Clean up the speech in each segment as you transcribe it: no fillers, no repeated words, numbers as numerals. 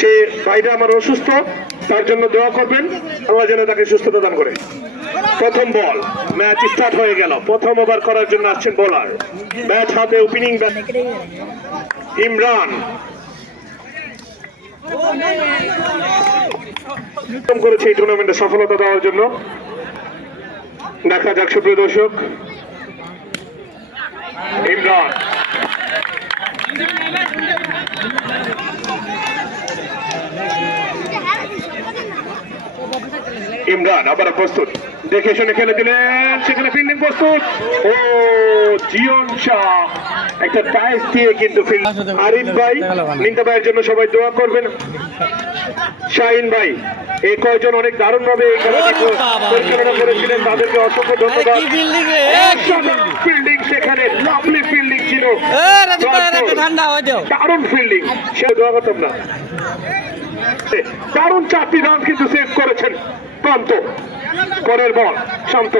সে ভাইটা আমার অসুস্থ, তার জন্য দোয়া করবেন, আল্লাহ যেন তাকে সুস্থতা দান করে। প্রথম বল, ম্যাচ স্টার্ট হয়ে গেল। প্রথম ওভার করার জন্য আসছেন বোলার, ব্যাট হাতে ওপেনিং ব্যাট ইমরান করেছে এই টুর্নামেন্টে সফলতা দেওয়ার জন্য। দেখা যাক সুপ্রিয় দর্শক, ইমরান ইমরান আবার প্রস্তুত, দেখে শুনে খেলে দিলেন, সেখানে ফিল্ডিং প্রস্তুত। ও জিয়ন শাহ একটা টাইস দিয়ে কিন্তু আরিফ ভাই, নিন্দা ভাইয়ের জন্য সবাই দোয়া করবেন। শাহিন ভাই, এই কয়জন অনেক দারুণ ভাবে এই খেলাটি পরিচালনা করেছিলেন, তাদেরকে অসংখ্য ধন্যবাদ। ফিল্ডিং সেখানে লাভলি ফিল্ডিং ছিল, দারুণ ফিল্ডিং, সে দোয়া করতাম না। দারুণ 4টি রান কিন্তু সেভ করেছেন প্রান্ত। পরের বল শান্ত,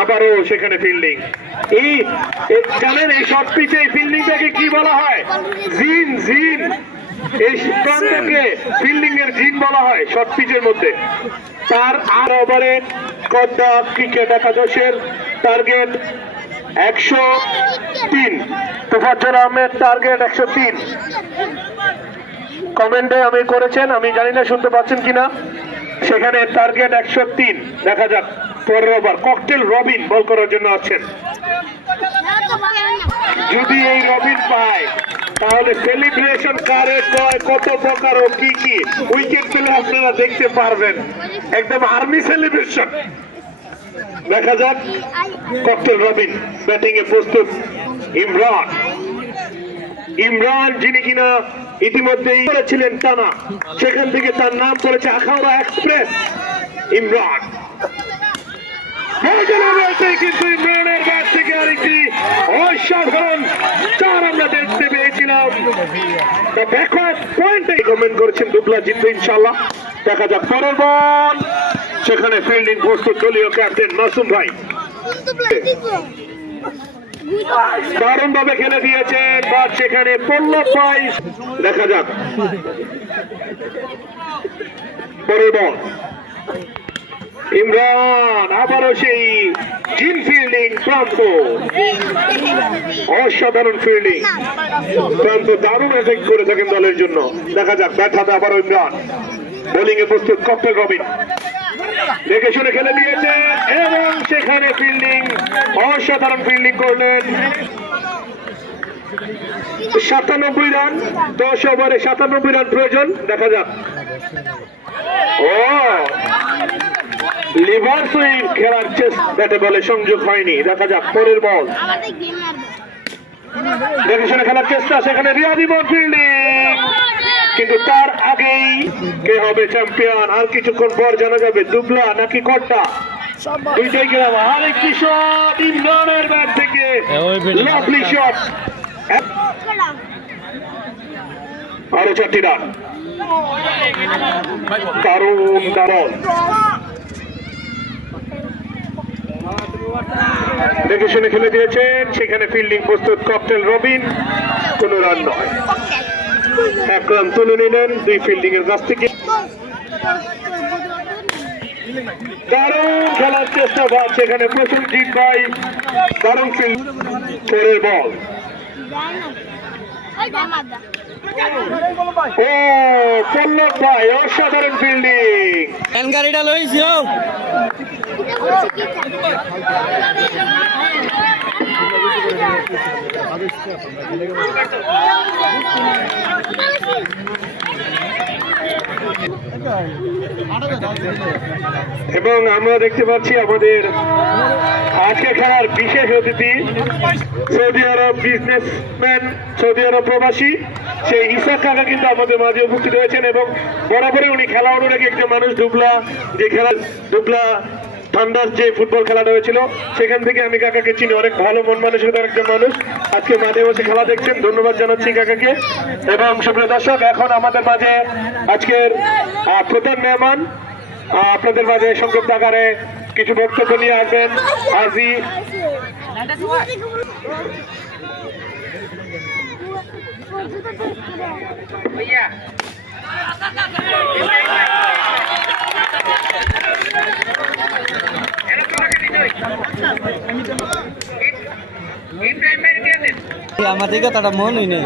আবারও সেখানে ফিল্ডিং। এই জানেন এই শর্ট পিচে এই ফিল্ডিংটাকে কি বলা হয়? জিন। জিন, এই প্রান্তকে ফিল্ডিং এর জিন বলা হয় শর্ট পিচের মধ্যে। তার আর ওভারে কদ্দা ক্রিকেট একাদশের টার্গেট 103, তোফাজ্জল আহমেদ টার্গেট 103। কমেন্টে আমি করেছেন, আমি জানি না শুনতে পাচ্ছেন কিনা, সেখানে টার্গেট 103। দেখা যাক পরের ওভার ককটেল রবিন বল করার জন্য আছেন। যদি এই রবিন পায় তাহলে সেলিব্রেশন কারে কয়, কত প্রকার ও কি কি উইকেট পেলে আপনারা দেখতে পারবেন, একদম আর্মি সেলিব্রেশন। দেখা যাক ককটেল রবিন ব্যাটিং এ প্রস্তুত। ইমরান যিনি কিনা ইতিমধ্যেই করেছিলেন টানা, সেখান থেকে তার নাম করেছে আখাউড়া এক্সপ্রেস। ইমরান কিন্তু ইমরানের ব্যাট থেকে আরেকটি অসাধারণ 4 আমরা দেখতে পেয়েছিলাম। পয়েন্টে কমেন্ট করেছেন দুবলা জিতবে ইনশাল্লাহ। দেখা যাক পরের বল, সেখানে ফিল্ডিং প্রস্তুত দলীয় ক্যাপ্টেন মাসুম ভাই, দারুণ ভাবে খেলে দিয়েছেন, বাট সেখানে পল্লব ভাই। দেখা যাক পরের বল, ইমরান আবারও সেই জিন ফিল্ডিং। প্রান্ত অসাধারণ ফিল্ডিং, প্রান্ত দারুণ এফেক্ট করে থাকেন দলের জন্য। দেখা যাক ব্যাট হাতে আবারও ইমরান, বোলিং এ প্রস্তুত ককটেল রবিন, দেখে শুনে খেলে দিয়েছেন এবং সেখানে ফিল্ডিং, অসাধারণ ফিল্ডিং করলেন। 97 রান, 10 ওভারে 97 রান প্রয়োজন। দেখা যাক, ও লিভার সুইং খেলার চেষ্টা, ব্যাটে বলে সংযোগ হয়নি। দেখা যাক পরের বল, দেখে শুনে খেলার চেষ্টা, সেখানে রিয়াদিবন ফিল্ডিং, কিন্তু তার আগেই কে হবে চ্যাম্পিয়ন আর কিছুক্ষণ পর জানা যাবে, দুবলা নাকি কড্ডা। দুইটাই গেলাম। আরেকটি শট ইমরানের ব্যাট থেকে, লাভলি শট, আরো 4টি রান, দারুণ দারুণ। দেখে শুনে খেলে দিয়েছেন, সেখানে ফিল্ডিং প্রস্তুত ককটেল রবিন, কোন রান নয়। 1 রান তুলে নিলেন 2 ফিল্ডিং এর কাছ থেকে। দারুণ খেলার চেষ্টা ভাব, সেখানে প্রসেনজিৎ ভাই দারুণ ফিল্ড। পরের বল, ও পল্লব ভাই অসাধারণ ফিল্ডিং। গাড়িটা লইছি এবং আমরা দেখতে পাচ্ছি আমাদের আজকে খেলার বিশেষ অতিথি সৌদি আরব বিজনেসম্যান, সৌদি আরব প্রবাসী সেই ইসাক কাকা কিন্তু আমাদের মাঝে উপস্থিত হয়েছেন এবং বরাবরই উনি খেলা অনুরাগী একজন মানুষ। দুবলা যে খেলা, দুবলা ঠান্ডার যে ফুটবল খেলাটা হয়েছিল সেখান থেকে আমি কাকাকে চিনি, অনেক ভালো মন মানসিকতার একজন মানুষ। আজকে মাঝে বসে খেলা দেখছেন, ধন্যবাদ জানাচ্ছি কাকাকে। এবং সুপ্রিয় দর্শক, এখন আমাদের মাঝে আজকের প্রধান মেহমান আপনাদের মাঝে সংক্ষিপ্ত আকারে কিছু বক্তব্য নিয়ে আসবেন। আজি আমার দিকে তারা মনই নেই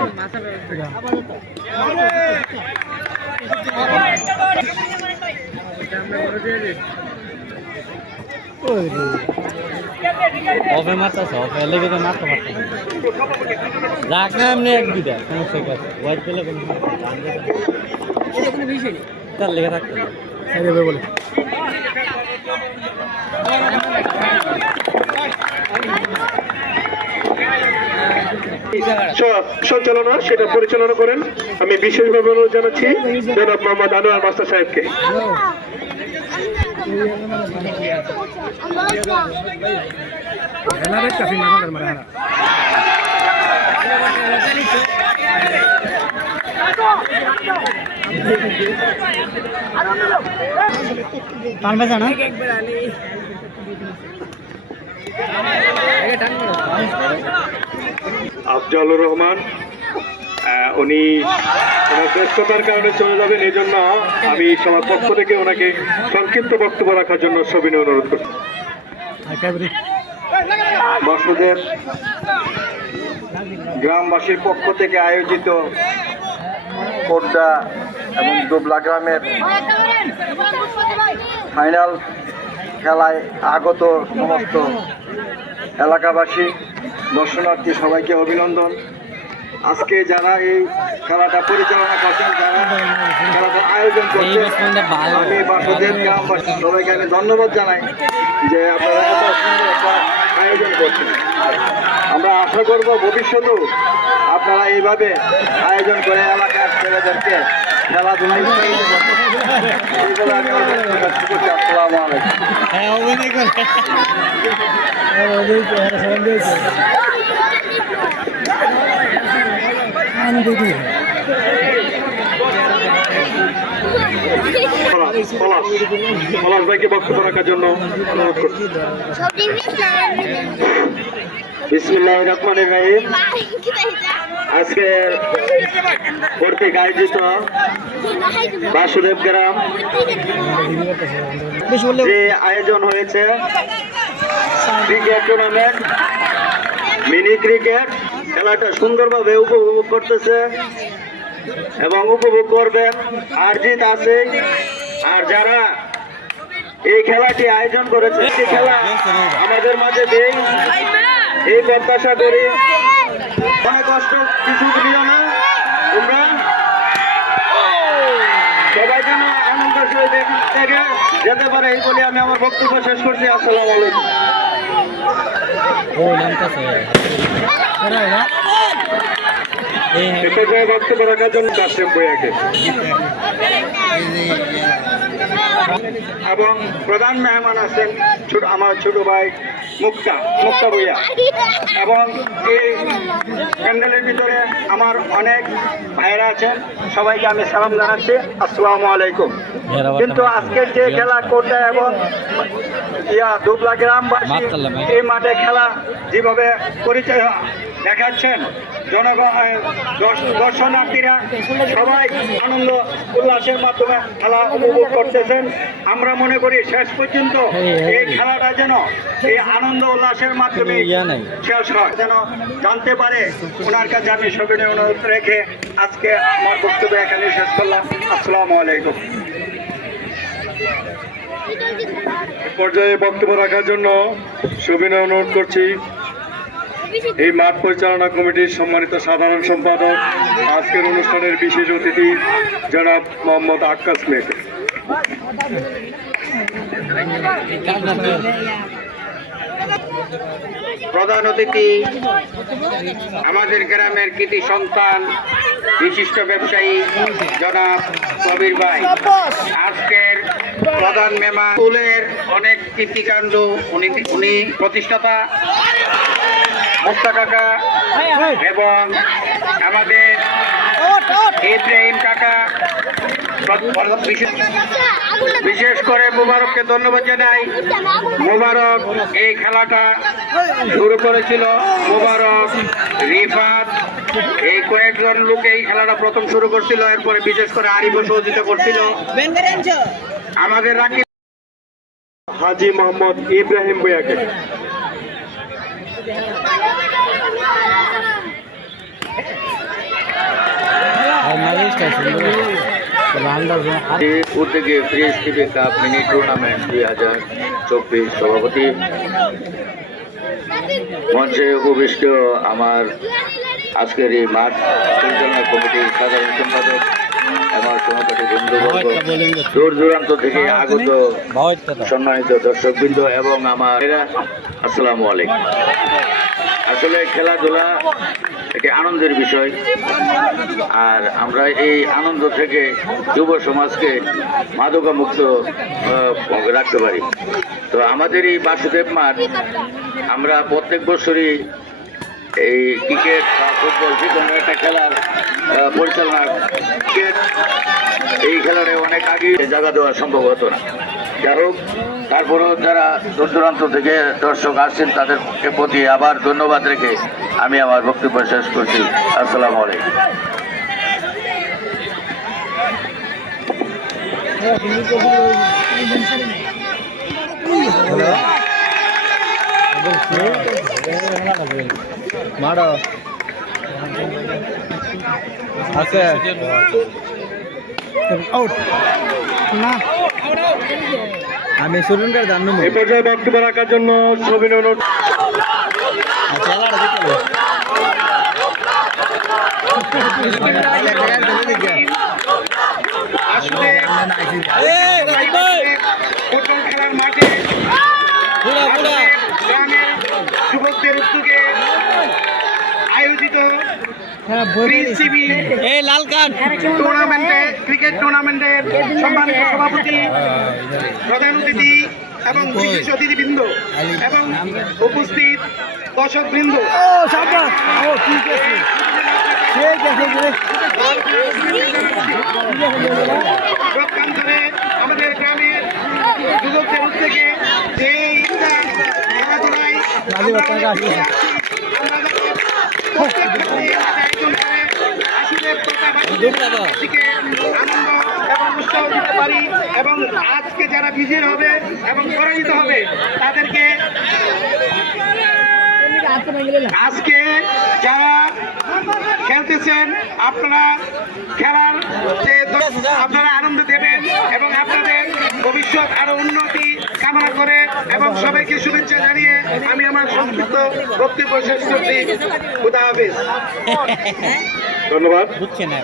অফে মারতেছে অফে লেগে তো মারতে পারতেছে রাখ না এমনি এক দুইটা সমস্যা কি আছে হোয়াইট পেলে কোনো বিষয় নেই তার লেগে থাকতে বলে সঞ্চালনা সেটা পরিচালনা করেন আমি বিশেষভাবে অনুরোধ জানাচ্ছি জনাব মোহাম্মদ আনোয়ার মাস্টার সাহেবকে। আফজালুর রহমান উনি ওনার ব্যস্ততার কারণে চলে যাবেন, এই জন্য আমি সবার পক্ষ থেকে ওনাকে সংক্ষিপ্ত বক্তব্য রাখার জন্য সবিনয় অনুরোধ করছি। বাসুদেব গ্রামবাসীর পক্ষ থেকে আয়োজিত কোটদা এবং দুবলা গ্রামের ফাইনাল খেলায় আগত সমস্ত এলাকাবাসী দর্শনার্থী সবাইকে অভিনন্দন। আজকে যারা এই খেলাটা পরিচালনা করছেন, যারা খেলাটার আয়োজন করছেন, আমি বাসুদেব গ্রামবাসী সবাইকে আমি ধন্যবাদ জানাই যে আপনারা এত সুন্দর একটা আয়োজন করছেন। আমরা আশা করব ভবিষ্যতেও আপনারা এইভাবে আয়োজন করে এলাকার ছেলেদেরকে খেলাধুলায় উৎসাহিত করছেন। এইগুলো আমি করছি। আসসালামু আলাইকুম। পলাশ ভাইকে বক্তব্য রাখার জন্য অনুরোধ করছি। বিসমিল্লাহির রহমানির রহিম। আজকে কর্তৃক আয়োজিত বাসুদেব গ্রাম যে আয়োজন হয়েছে ক্রিকেট টুর্নামেন্ট, মিনি ক্রিকেট খেলাটা সুন্দরভাবে উপভোগ করতেছে এবং উপভোগ করবেন। আর জিত আছে, আর যারা এই খেলাটি আয়োজন করেছে এই খেলা আমাদের মাঝে দেই এই প্রত্যাশা করি। অনেক কষ্ট কিছু দিও না, তোমরা সবাই যেন আনন্দ থেকে যেতে পারে এই বলে আমি আমার বক্তব্য শেষ করছি। আসসালামু আলাইকুম। বক্তব্য রাখার জন্য কাশেম ভূঁইয়াকে এবং প্রধান মেহমান আছেন আমার ছোট ভাই মুক্তা ভূঁইয়া, এবং এই প্যান্ডেলের ভিতরে আমার অনেক ভাইরা আছেন, সবাইকে আমি সালাম জানাচ্ছি। আসসালামু আলাইকুম। কিন্তু আজকের যে খেলা করতে এবং দুবলা গ্রামবাসী এই মাঠে খেলা যেভাবে পরিচয় দেখাচ্ছেন, দর্শনার্থীরা সবাই আনন্দ উল্লাসের মাধ্যমে খেলা উপভোগ করতেছেন। আমরা মনে করি শেষ পর্যন্ত এই খেলাটা যেন এই আনন্দ উল্লাসের মাধ্যমে শেষ হয়, যেন জানতে পারে। ওনার কাছে আমি সবিনয় অনুরোধ রেখে আজকে আমার বক্তব্য এখানে শেষ করলাম। আসসালামু আলাইকুম। পর্যায়ে বক্তব্য রাখার জন্য সবিনয় অনুরোধ করছি এই মাঠ পরিচালনা কমিটির সম্মানিত সাধারণ সম্পাদক, আজকের অনুষ্ঠানের বিশেষ অতিথি জনাব মোহাম্মদ আক্কাস মেয়েকে। প্রধান অতিথি আমাদের গ্রামের কৃতি সন্তান বিশিষ্ট ব্যবসায়ী জনাব কবির ভাই, আজকের প্রধান মেহমান, স্কুলের অনেক কীর্তিকাণ্ড উনি প্রতিষ্ঠাতা মুক্তা কাকা এবং আমাদের ইব্রাহিম কাকা, বিশেষ করে মোবারককে ধন্যবাদ জানাই। মোবারক এই খেলাটা শুরু করেছিল, মোবারক, রিফাত এই কয়েকজন লোক এই খেলাটা প্রথম শুরু করছিল, এরপরে বিশেষ করে আরিফও সহযোগিতা করছিল। আমাদের রাখি হাজি মোহাম্মদ ইব্রাহিম ভুঁইয়াকে। উদ্যোগে fridge TV cup mini tournament 2024 সভাপতি মঞ্চে উপবিষ্ট আমার আজকের এই মাঠ পরিচালনা কমিটির সাধারণ সম্পাদক, আমার সহপাঠী বন্ধুবর্গ, দূর দূরান্ত থেকে আগত সম্মানিত দর্শকবৃন্দ এবং আমার আসসালামু আলাইকুম। আসলে খেলাধুলা একটি আনন্দের বিষয়, আর আমরা এই আনন্দ থেকে যুব সমাজকে মাদকামুক্ত রাখতে পারি। তো আমাদের এই বাসুদেব মাঠ আমরা প্রত্যেক বছরই এই ক্রিকেট বা ফুটবল যে কোনো একটা খেলার পরিচালনা, ক্রিকেট এই খেলারে অনেক আগে জায়গা দেওয়া সম্ভব হতো না। যাই হোক, তারপরেও যারা দূর দূরান্ত থেকে দর্শক আসছেন তাদের প্রতি আবার ধন্যবাদ রেখে আমি আমার বক্তব্য শেষ করছি। আসসালামু আলাইকুম। মারো আছে আউট না, আমি সুরেন্দ্র জানো এই পর্যায়ে বক্তব্য রাখার জন্য সবিনয় অনুরোধ। আসলে ফুটবল খেলার মাঠে গ্রামের যুবকদের উদ্যোগে আয়োজিত ক্রিকেট টুর্নামেন্টের সম্মানিত সভাপতি, প্রধান অতিথি এবং বিশেষ অতিথিবৃন্দ এবং উপস্থিত দর্শকবৃন্দ, প্রত্যন্তরে আমাদের গ্রামের যুবকদের উদ্যোগে যে খেলাধুলায় আনন্দ এবং উৎসাহ দিতে পারি, এবং আজকে যারা বিজয়ী হবে এবং পরাজিত হবে তাদেরকে, আজকে যারা খেলতেছেন আপনারা খেলার যে আপনারা আনন্দ দেবেন এবং আপনাদের ভবিষ্যৎ আরো উন্নতি কামনা করে এবং সবাইকে শুভেচ্ছা জানিয়ে আমি আমার সংক্ষিপ্ত বক্তব্য শেষ করছি। খুদা হাফেজ। ধন্যবাদ। বুঝছে না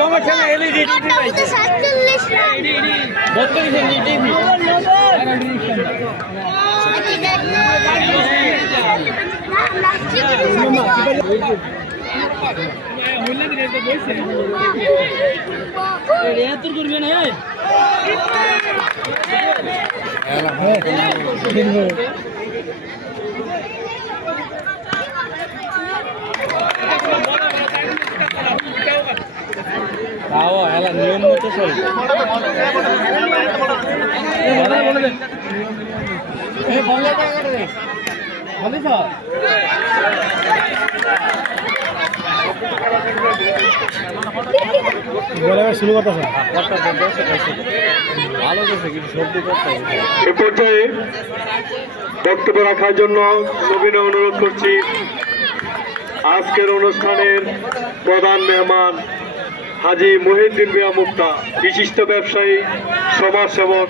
সমস্যা না, এলইডি নিয়ম মতো চলবে। শুরু করতেছে ভালো করছে, কিন্তু সবজি করতে এ পর্যায়ে বক্তব্য রাখার জন্য সবিনয় অনুরোধ করছি আজকের অনুষ্ঠানের প্রধান মেহমান হাজি মহিউদ্দিন মিয়া মুক্তা, বিশিষ্ট ব্যবসায়ী, সমাজসেবক,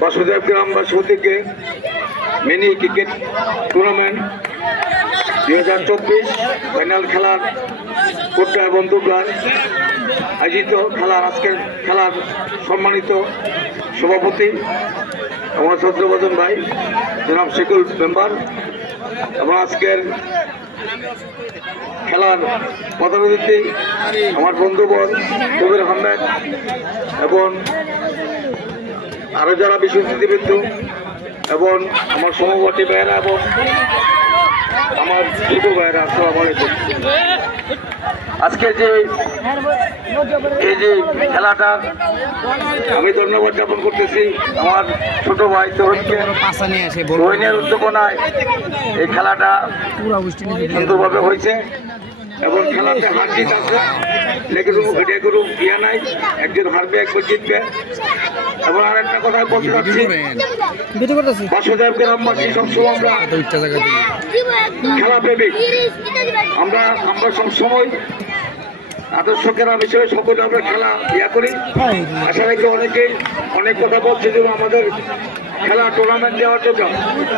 বাসুদেব গ্রামবাসী থেকে মিনি ক্রিকেট টুর্নামেন্ট 2024 ফাইনাল খেলার কোট্টা এবং দুবলার আয়োজিত খেলার আজকের খেলার সম্মানিত সভাপতি আমার চন্দ্রবদন ভাই, জনাব শিকুল মেম্বার, এবং আজকের খেলার প্রধান অতিথি আমার বন্ধুবর কবির আহমেদ এবং আরো যারা বিশেষ অতিথিবৃন্দ, এবং আমার সহপাঠী ভাইয়েরা এবং আমার ছোট ভাইয়েরা, আসসালামু আলাইকুম। আজকে যে এই যে খেলাটা আমি ধন্যবাদ জ্ঞাপন করতেছি আমার ছোট ভাই তরুণকে, রোহিণের উদ্যোগনায় এই খেলাটা সুন্দরভাবে হয়েছে এবং খেলাতে হার জিত আছে, এটা কোনো ইয়া নাই, একজন হারবে একজন জিতবে। এবং আরেকটা কথা বলতে চাচ্ছি, বাসুদেব গ্রামবাসী সবসময় আমরা খেলা প্রেমিক, আমরা সবসময় আদর্শ গ্রাম হিসেবে সকলে আমরা খেলা ইয়া করি। আশা রাখি অনেকেই অনেক কথা বলছে যে আমাদের খেলা টুর্নামেন্ট দেওয়ার জন্য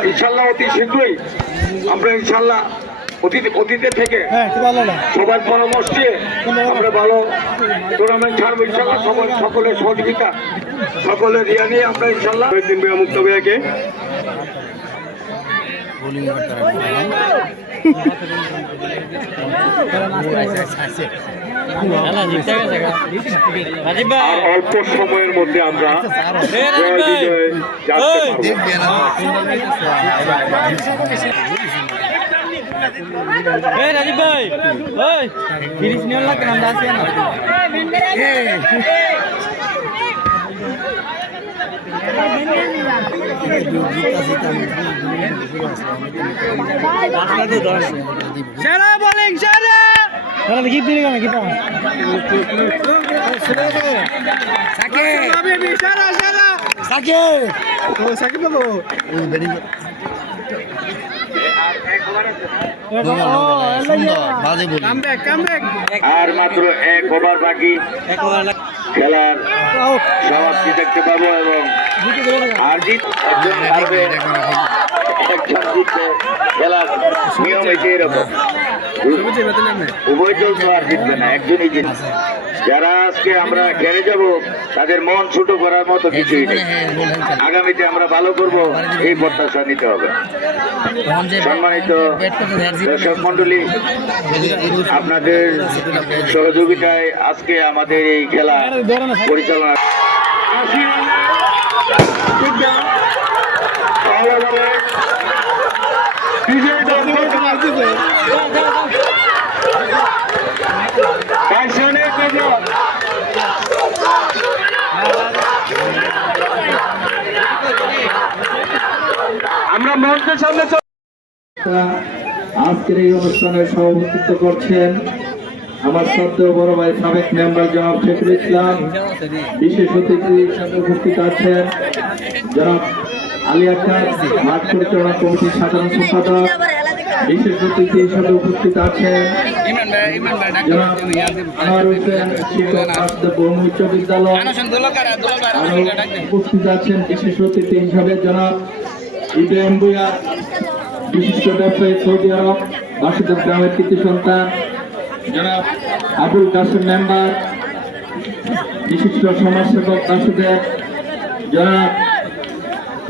ইনশাল্লাহ অতি শীঘ্রই আমরা ইনশাল্লাহ অতীতে থেকে সবার পরামর্শে আমরা ভালো টুর্নামেন্ট ছাড়বো ইনশাল্লাহ। সকলের সহযোগিতা, সকলের ইয়া নিয়ে আমরা ইনশাল্লাহ মুক্ত ভাইয়াকে অল্প সময়ের মধ্যে আমরা রাজীব ভাই, ওই 30 নিয়ন লাগে আমরা আছি না। সেরা বোলিং, সেরা তাহলে কি দিলে কেন কি পাও সাকে আমি সেরা সেরা সাকে ও সাকে বলো ওই ব্যাটিং আর মাত্র 1 ওভার বাকি, খেলার সমাপ্তি দেখতে পাবো এবং আর জিত একজন হারবে একজন জিতবে। খেলার নিয়ম হয়েছে এরকম, উভয় দল তো আর জিতবে না, একজনই জিতবে। যারা আজকে আমরা হেরে যাব তাদের মন ছোট করার মতো কিছুই নেই, আগামীতে আমরা ভালো করব এই প্রত্যাশা নিতে হবে। সম্মানিত দর্শক মন্ডলী, আপনাদের সহযোগিতায় আজকে আমাদের এই খেলা পরিচালনা আমরা মঞ্চের সামনে আজকের এই অনুষ্ঠানের সভাপতিত্ব করছেন আমার শ্রদ্ধেয় বড় ভাই সাবেক মেম্বার জনাব শেখুল ইসলাম। বিশেষ অতিথি হিসেবে উপস্থিত আছেন জনাব আলী আক্তার, মাঠ পরিচালনা কমিটির সাধারণ সম্পাদক। বিশেষ অতিথি হিসেবে উপস্থিত আছেন জনাব আনোয়ার হোসেন, শিক্ষক বহু উচ্চ বিদ্যালয়। উপস্থিত আছেন বিশেষ অতিথি হিসাবে জনাব ইব্রাহিম ভূঁইয়া, বিশিষ্ট ব্যবসায়ী, সৌদি আরব, বাসুদেব গ্রামের কৃতি সন্তান। জনাব আবুল কাসেম মেম্বার, বিশিষ্ট সমাজসেবক বাসুদেব। জনাব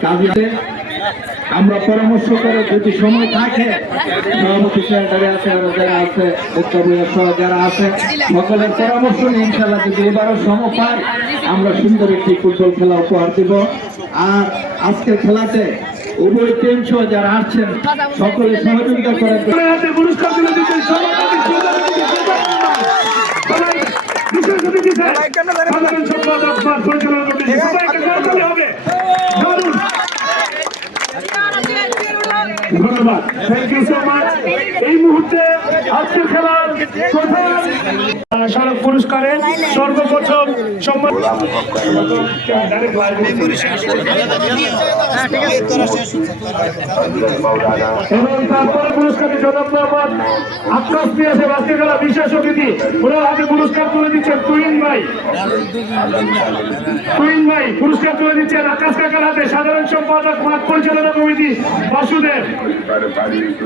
কাজী, আমরা পরামর্শ করে যদি সময় থাকে সভাপতি সেক্রেটারি আছে, যারা আছে মুক্তাবুয়া সহ যারা আছে সকলের পরামর্শ নিয়ে ইনশাল্লাহ যদি এবারও সময় পাই আমরা সুন্দর একটি ফুটবল খেলা উপহার দিব। আর আজকের খেলাতে উভয় টিম সহ যারা আসছেন সকলে সহযোগিতা করে পুরস্কার তুলে দিতে ধন্যবাদ, থ্যাংক ইউ সো মাচ। এই মুহূর্তে আজকের খেলার প্রধান স্মারক পুরস্কারে সর্বপ্রথম সম্মান এবং তারপরে পুরস্কারে জনাব মোহাম্মদ আক্কাস মিয়াছে আজকের খেলা বিশেষ অতিথি, ওনার হাতে পুরস্কার তুলে দিচ্ছেন তুহিন ভাই পুরস্কার তুলে দিচ্ছেন আকাশ কাকার হাতে, সাধারণ সম্পাদক মাঠ পরিচালনা কমিটি বাসুদেব।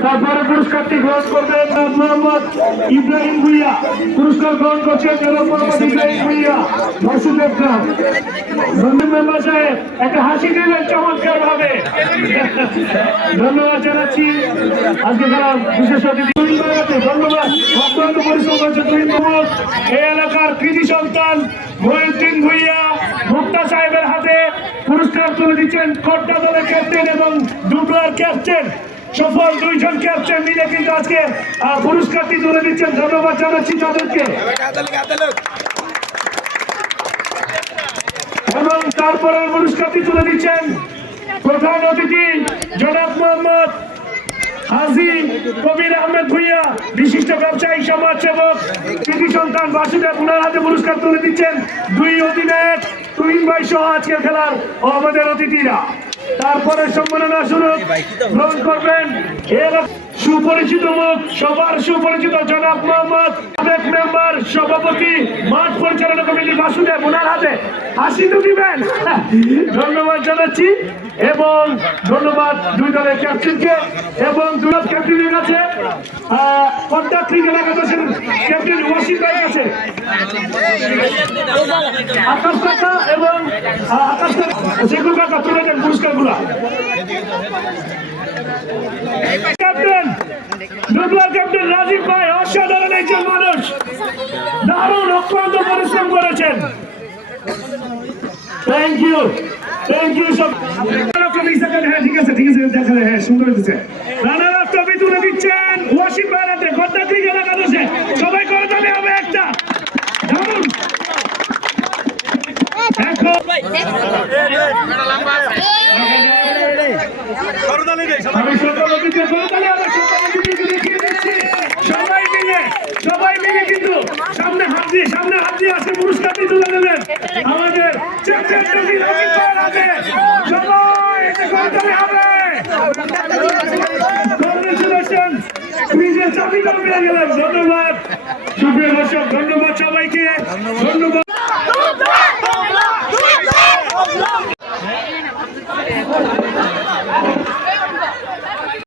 তারপরে পুরস্কারটি গ্রহণ করবেন মোহাম্মদ ইব্রাহিম ভূঁইয়া, পুরস্কার গ্রহণ করছেন জনাব মোহাম্মদ ইব্রাহিম ভূঁইয়া, বাসুদেব গ্রাম। মেম্বার সাহেব একটা হাসি দিলেন চমৎকার ভাবে, ধন্যবাদ জানাচ্ছি। আজকে যারা বিশেষ অতিথি ধন্যবাদ, অত্যন্ত পরিশ্রম করছে তুহিন মোহাম্মদ, এই এলাকার কৃতি সন্তান। মহিউদ্দিন ভুইয়া মুক্তা সাহেবের হাতে পুরস্কার তুলে দিচ্ছেন খোর্দা দলের ক্যাপ্টেন এবং ডুবলার ক্যাপ্টেন সফল দুইজন ক্যাপ্টেন মিলে কিন্তু আজকে পুরস্কারটি তুলে দিচ্ছেন। ধন্যবাদ জানাচ্ছি তাদেরকে। এবং তারপরে পুরস্কারটি তুলে দিচ্ছেন প্রধান অতিথি জনাব মোহাম্মদ হাজী কবির আহমেদ ভুইয়া, বিশিষ্ট ব্যবসায়ী সমাজসেবক, কৃতি সন্তান বাসুদেব। ওনার হাতে পুরস্কার তুলে দিচ্ছেন দুই অধিনায়ক তুহিন ভাই সহ আজকের খেলার আমাদের অতিথিরা। তারপরে সম্মাননা স্বরূপ গ্রহণ করবেন সুপরিচিত মুখ, সবার সুপরিচিত জনাব মোহাম্মদ সাবেক মেম্বার সভাপতি মাঠ পরিচালনা কমিটি বাসুদেব। ওনার হাতে হাসি তো দিবেন। ধন্যবাদ জানাচ্ছি এবং ধন্যবাদ দুই দলের ক্যাপ্টেনকে এবং দুই ক্যাপ্টেনের কাছে খোর্দা ক্রিকেট একাদশের ক্যাপ্টেন ওয়াসিম ভাইয়ের কাছে আকাশ কাকা এবং আকাশ শেখর কাকা তুলে দেন পুরস্কারগুলো। ক্যাপ্টেন ডুবলার ক্যাপ্টেন রাজীব ভাই অসাধারণ একজন মানুষ, দারুণ অক্লান্ত পরিশ্রম করেছেন। থ্যাংক ইউ সব। হ্যাঁ ঠিক আছে দেখা হ্যাঁ সুন্দর হয়েছে। রানার আপ ট্রফি তুলে দিচ্ছেন ওয়াসিম ভাইয়ের হাতে খোর্দা ক্রিকেট একাদশে। সবাই করে তাহলে হবে একটা দারুণ। আমি সকল অতিথিদের করতালি আমার সকল অতিথিকে দেখিয়ে দিচ্ছি। সবাই মিলে কিন্তু সামনে হাত দিয়ে আসে পুরস্কারটি তুলে দেবেন আমাদের চ্যাম্পিয়ন ট্রফি রাজীব ভাইয়ের হাতে। সবাই এতে করতালি হবে। কংগ্রেচুলেশন, নিজের চাবিটাও পেয়ে গেলেন। ধন্যবাদ সুপ্রিয় দর্শক, ধন্যবাদ সবাইকে, ধন্যবাদ।